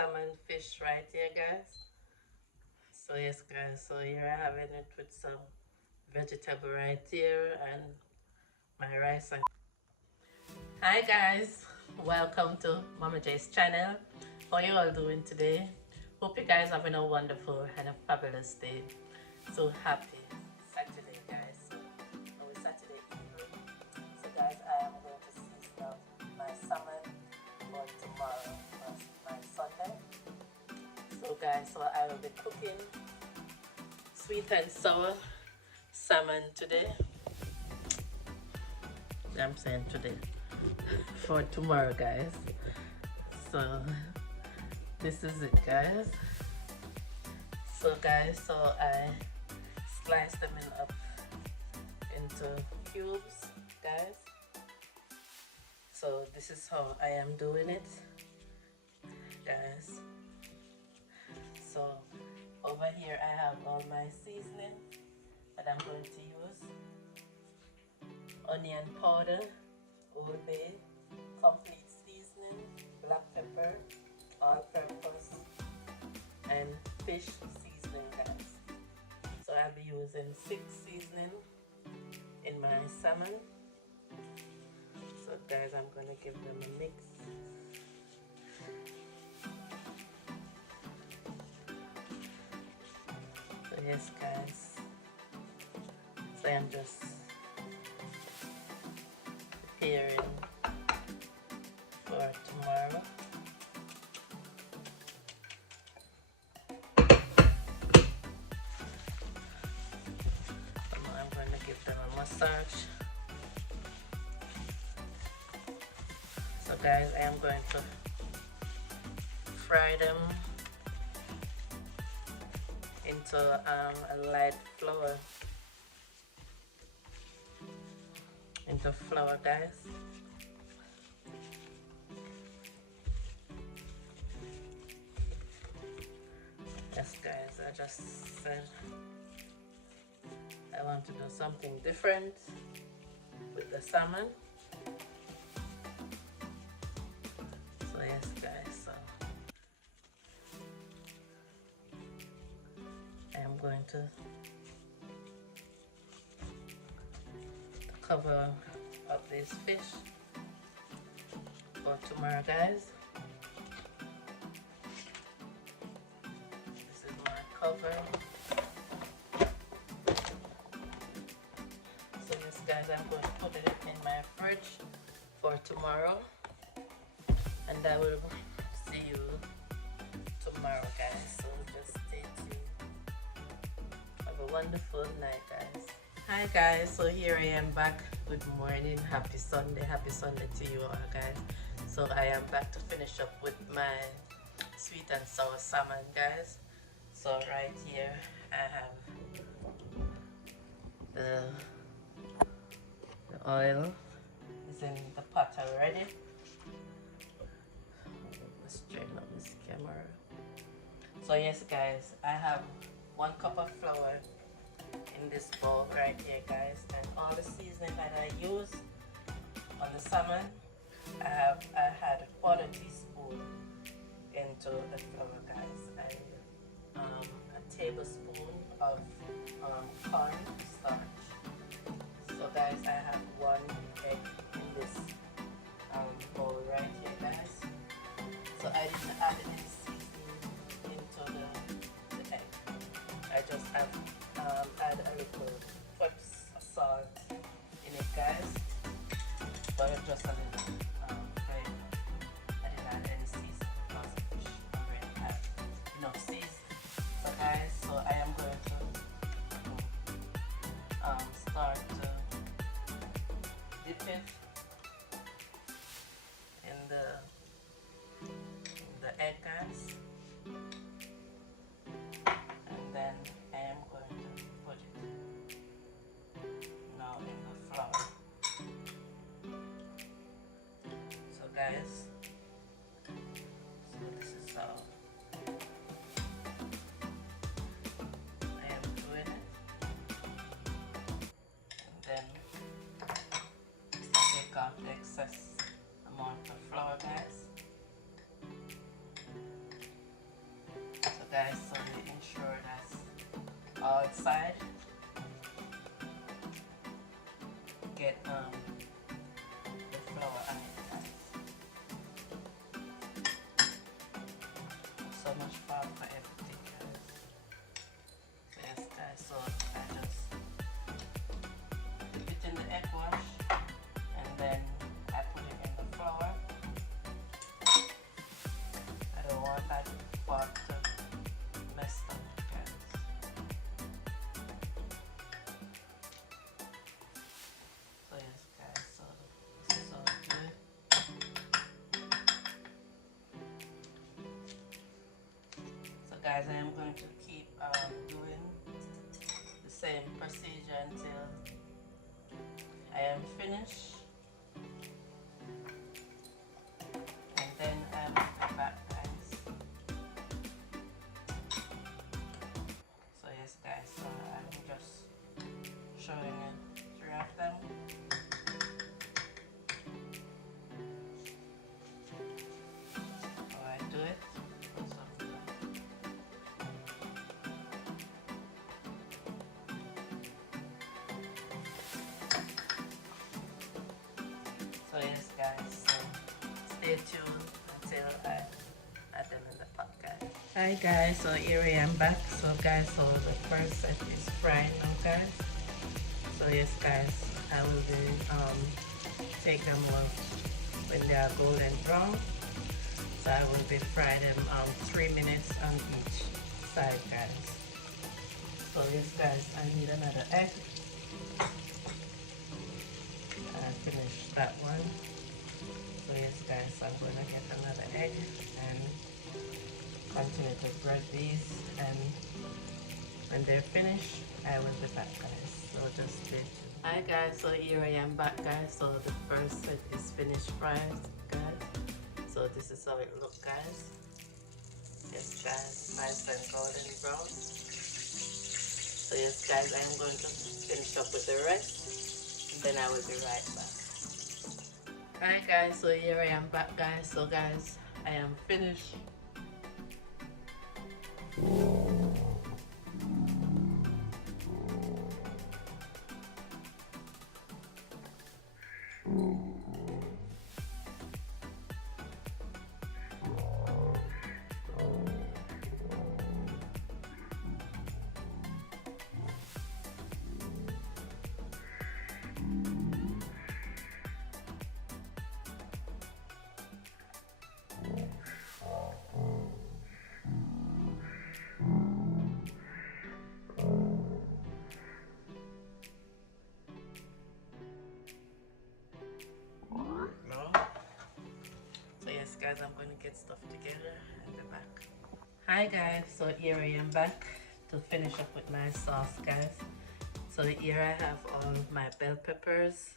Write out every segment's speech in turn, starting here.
salmon fish right here, guys. So yes, guys, so here I have it with some vegetable right here and my rice. And hi guys, welcome to Mama J's channel. How you all doing today? Hope you guys having a wonderful and a fabulous day. So happy Saturday, guys. So it's Saturday evening. So guys, I am going to season up my salmon for tomorrow, my Sunday. So guys, so I will be cooking sweet and sour salmon today. I'm saying today for tomorrow, guys. So this is it, guys. So guys, so I slice them up into cubes, guys. So this is how I am doing it, guys. So over here I have all my seasoning that I'm going to use: onion powder, Old Bay, complete seasoning, black pepper, all-purpose, and fish seasoning, guys. So I'll be using 6 seasoning in my salmon. So guys, I'm gonna give them a mix. So yes, guys. So I'm just preparing for tomorrow. I'm going to give them a massage. So guys, I am going to fry them into a light flour. Into flour, guys. Yes, guys, I just said I want to do something different with the salmon. So yes, guys, so I am going to cover up this fish for tomorrow, guys. This is my cover. So yes, guys, I'm going to put it in my fridge for tomorrow, and I will see you tomorrow, guys. So just stay tuned. Have a wonderful night, guys. Hi guys, so here I am back. Good morning, happy Sunday to you all, guys. So I am back to finish up with my sweet and sour salmon, guys. So right here I have the oil is in the pot already. Let's straighten up this camera. So yes, guys, I have 1 cup of flour in this bowl right here, guys, and all the seasoning that I use on the salmon, I had a 1/4 teaspoon into the flour, guys, and a tablespoon of corn starch. So guys, I have 1 egg in this bowl right here, guys. So I didn't add any seasoning into the egg. I just have add a little salt in it, guys, but just a little flavor. I didn't add any seasoning because the fish already had enough seasoning. So guys, so I am going to start to dip it in the egg, guys, and then I am going to put it now in the flour. So guys, so this is how I am doing it, and then take out the excess amount of flour, guys. outside. Get the flour on it, guys. So much flour for everything, guys. Yes, guys. So I just dip it in the egg wash, and then I put it in the flour. I don't want that part to mess up, guys. So yes, guys. So this is all good. So guys, I am going to keep doing the same procedure until I am finished, and then I will be back, guys. So yes, guys, so I'm just showing you 3 of them. How I do it. So yes, guys, so stay tuned until I add them in the pot, guys. Hi guys, so here I am back. So guys, so the first set is fried now, guys. So yes, guys, I will be take them off when they are golden brown. So I will be fry them 3 minutes on each side, guys. So yes, guys, I need another egg. I finished that one. So yes, guys, I'm gonna get another egg and continue to bread these, and when they're finished, I will be back, guys. So just stay tuned. Hi guys, so here I am back, guys. So the first set is finished fried, guys. So this is how it looks, guys. Yes, guys, nice and golden brown. So yes, guys, I am going to finish up with the rest, and then I will be right back. Alright guys, so here I am back, guys. So guys, I am finished. Guys, I'm going to get stuff together and be back. Hi guys, so here I am back to finish up with my sauce, guys. So here I have all my bell peppers.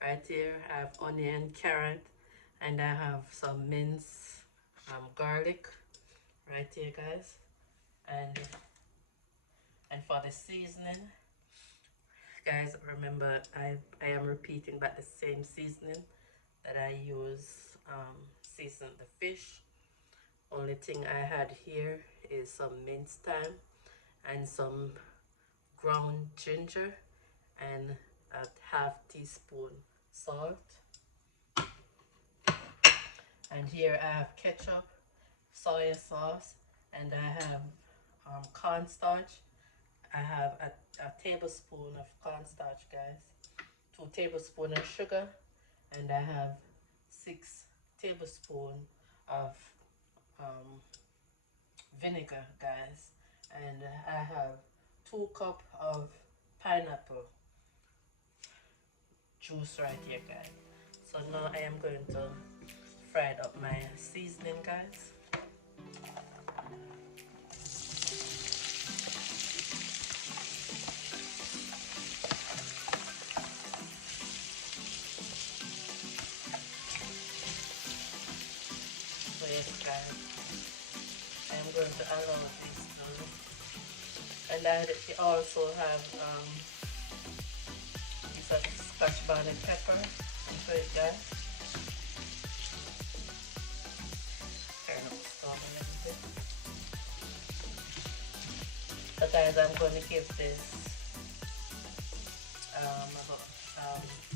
Right here I have onion, carrot, and I have some minced garlic right here, guys. And for the seasoning, guys, remember I am repeating back the same seasoning that I use season the fish. Only thing I had here is some minced thyme and some ground ginger and a half teaspoon salt. And here I have ketchup, soy sauce, and I have cornstarch. I have a tablespoon of cornstarch, guys, 2 tablespoons of sugar, and I have 6 tablespoons of vinegar, guys, and I have 2 cups of pineapple juice right here, guys. So now I am going to fry up my seasoning, guys. So yes, guys, I am going to allow this to, and I also have piece of scotch bonnet pepper for it, guys. Turn up the stove a little bit. So guys, I'm going to give this about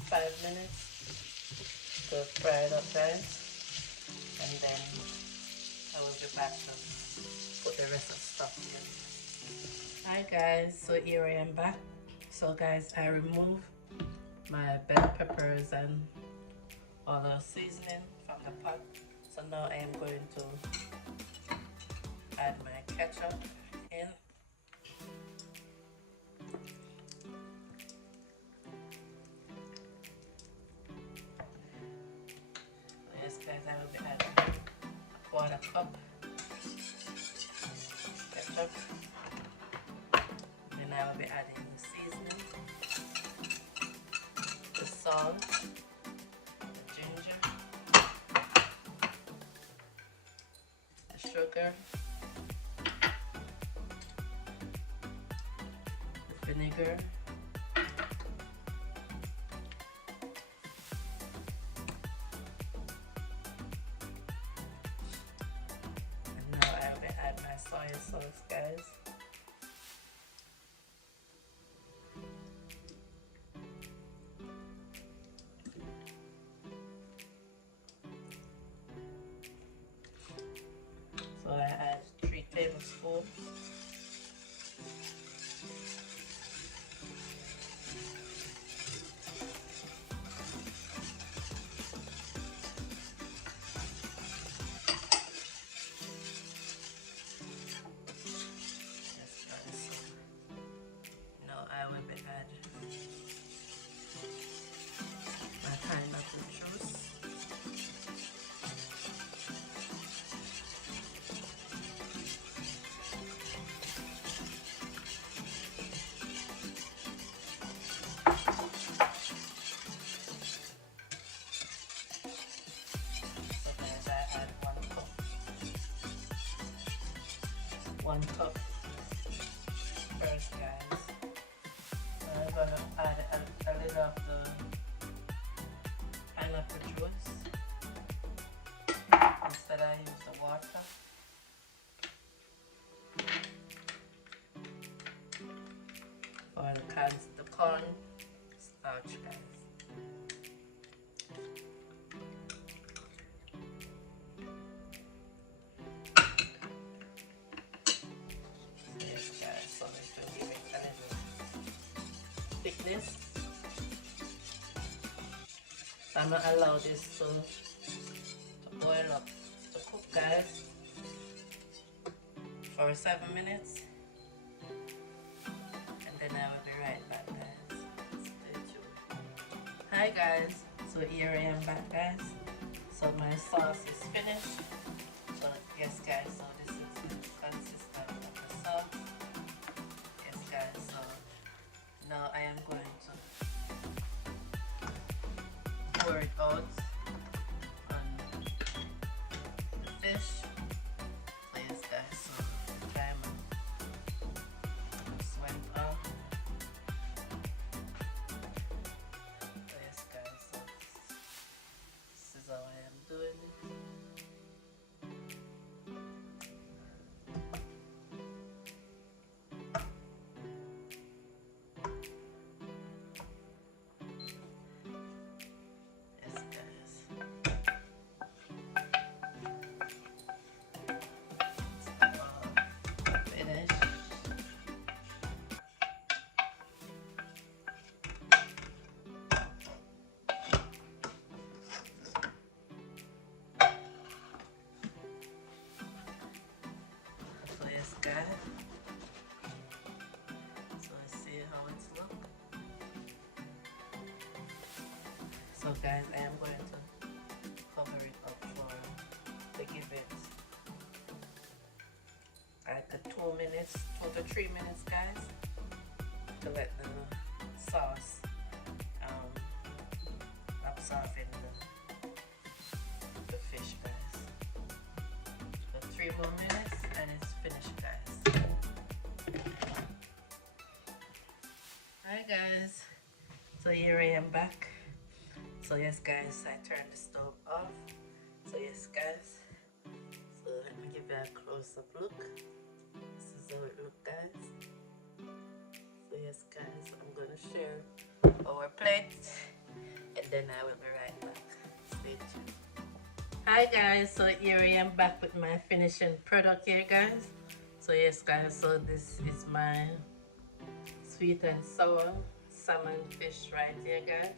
5 minutes to fry it up, guys, and then I will be back to put the rest of the stuff in. Hi guys, so here I am back. So guys, I removed my bell peppers and all the seasoning from the pot. So now I am going to add my ketchup in. Yes guys, I will be adding a quarter cup ketchup. Then I will be adding the seasoning, the salt, the ginger, the sugar, the vinegar, and now I will be adding my soy sauce, guys. So I add 3 tablespoons. Now I will be adding my pineapple juice. So guys, I add 1 cup first, guys. I'm gonna add a little of the pineapple juice instead I use the water. For the corn starch, guys. Yes guys, so this will give it a little thickness. So I'm gonna allow this to boil up, to cook, guys, for 7 minutes, and then I will be right back, guys. Stay tuned. Hi guys, so here I am back, guys. So my sauce is finished. So yes guys, so this is the consistency of the sauce. Yes guys, so now I am going to pour it out on the fish. So yes guys, so the timer just went off. So yes guys, so this is how I am doing it. Yes guys. Finish. So yes guys. So let's see how it's look. So guys, I am going to cover it up to give it like a 2 minutes, 2 to 3 minutes, guys, to let the sauce absorb in the fish, guys. So 3 more minutes and it's finished, guys. Hi guys, so here I am back. So yes guys, I turned the stove off. So yes guys, so let me give you a close-up look. This is how it looks, guys. So yes guys, I'm gonna share our plate and then I will be right back. Stay tuned. Hi guys, so here I am back with my finishing product here guys. So yes guys, so this is my sweet and sour salmon fish right here guys.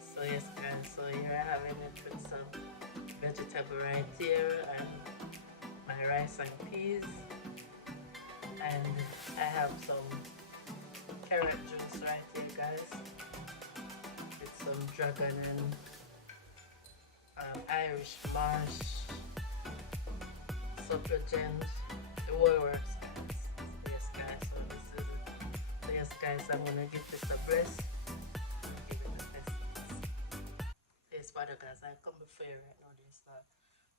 So yes guys, so here I have it with some vegetable right here and my rice and peas, and I have some carrot juice right here guys with some dragon and Irish marsh, supplicant, the whole works guys. Yes guys, so this is it. So yes guys, I'm gonna give this a bless. Give it a bless. Yes Father guys, I come before you right now, dear Lord.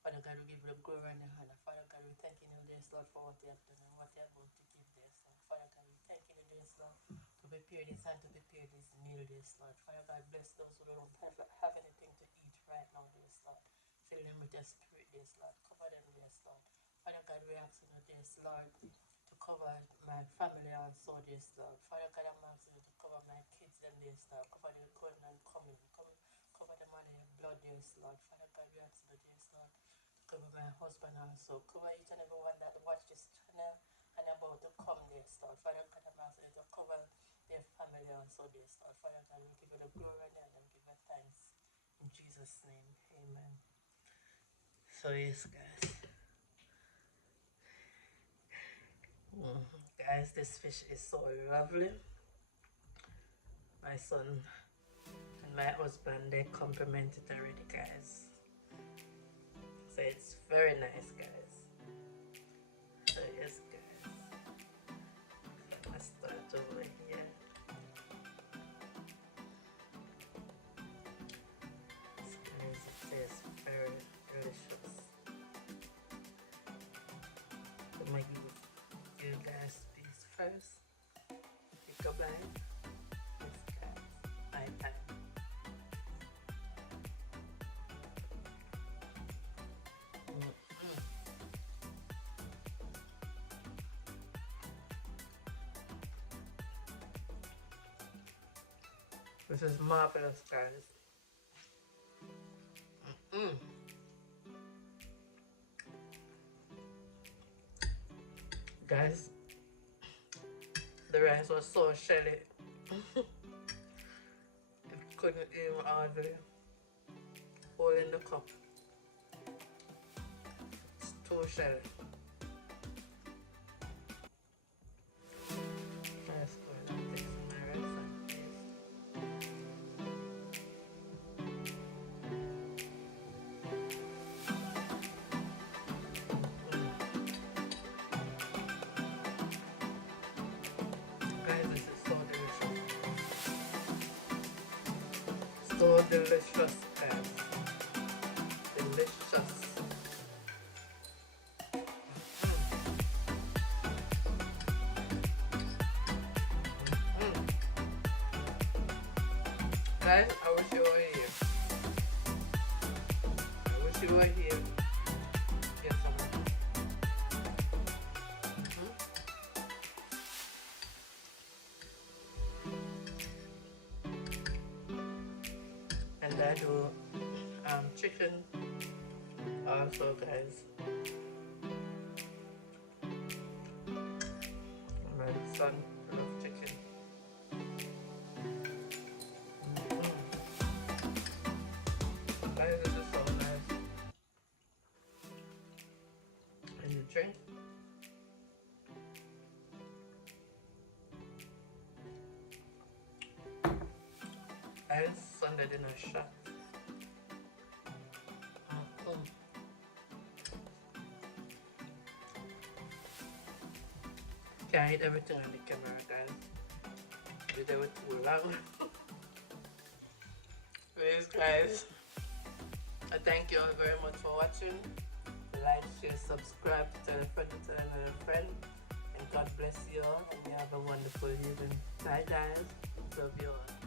Father God, we give you the glory and the honor. Father God, we thank you, dear Lord, for what you have done and what you are going to give, dear Lord. Father God, we thank you, dear Lord, to prepare this and to prepare this meal, dear Lord. Father God, bless those who don't have anything to eat right now, dear Lord. Fill them with your spirit, dear Lord. Cover them, dear Lord. Father God, we ask you, dear Lord, to cover my family also, dear Lord. Father God, I'm asking you to cover my kids and dear Lord. Cover their going and coming. Cover them under your blood, dear Lord. Father God, we ask you, dear Lord, cover my husband also. Cover each and every one that watch this channel and about to come this Lord. Father God, I'm asking you to cover their family also this Lord. Father God, we give you the glory and give you thanks. In Jesus' name, amen. So yes guys. Guys, this fish is so lovely. My son and my husband, they compliment it already guys. So it's very nice guys. So yes guys, let's start over here. This guys, it tastes very delicious. I'm gonna give you guys this first. Take a bite. Yes guys, my time. This is marvelous guys. Guys, the rice was so shelly. It couldn't even hardly hold in the cup. It's too shelly. Let's go ahead and take some my rice and peas. Guys, this is so delicious. So delicious, guys. Delicious. Guys, I wish you were here. I wish you were here. Get some. And I do chicken also guys. My son loves chicken. Guys, this is so nice. And you drink. And Sunday dinner shot. Can't eat everything on the camera, guys. We do it too long. Please, guys. I thank you all very much for watching. Like, share, subscribe, tell a friend to tell another friend. And God bless you all, and you have a wonderful evening. Bye, guys. Love you all.